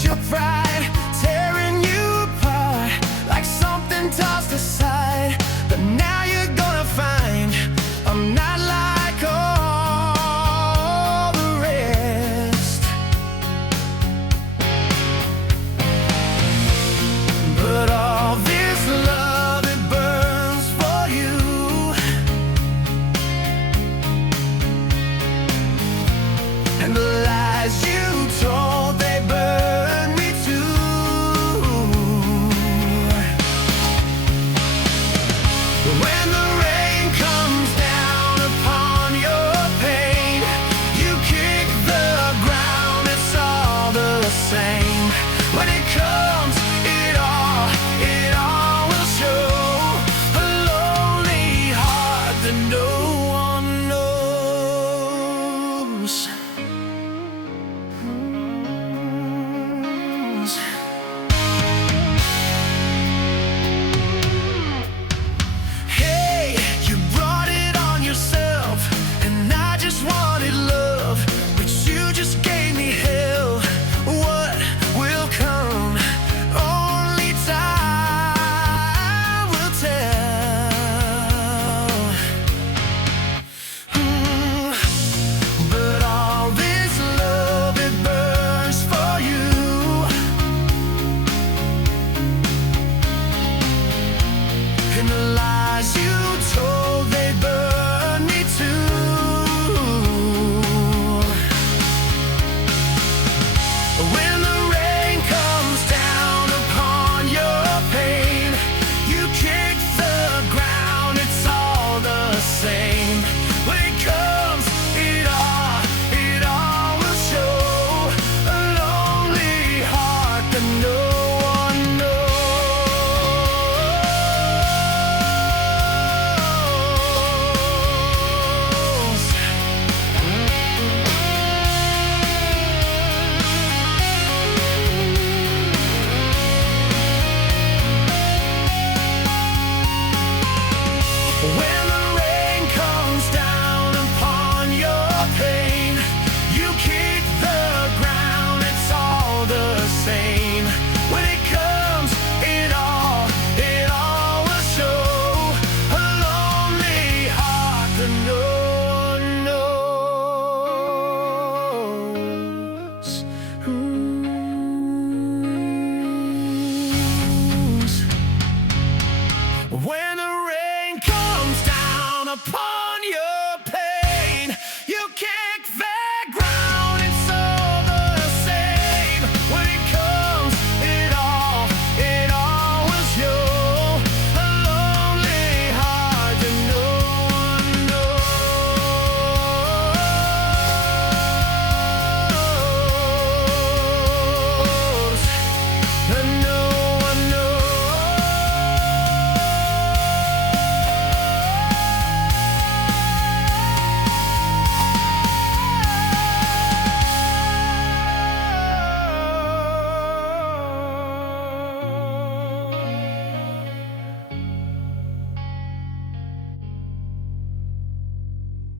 breaks your pride, tearing you apart like something tossed aside. But now you're gonna find I'm not like all the rest. But all this love, it burns for you. And the lies you told, they burn me too. When the rain comes down upon your pain, you kick the ground, it's all the same. When it comes, it all will show. A lonely heart that no one knows.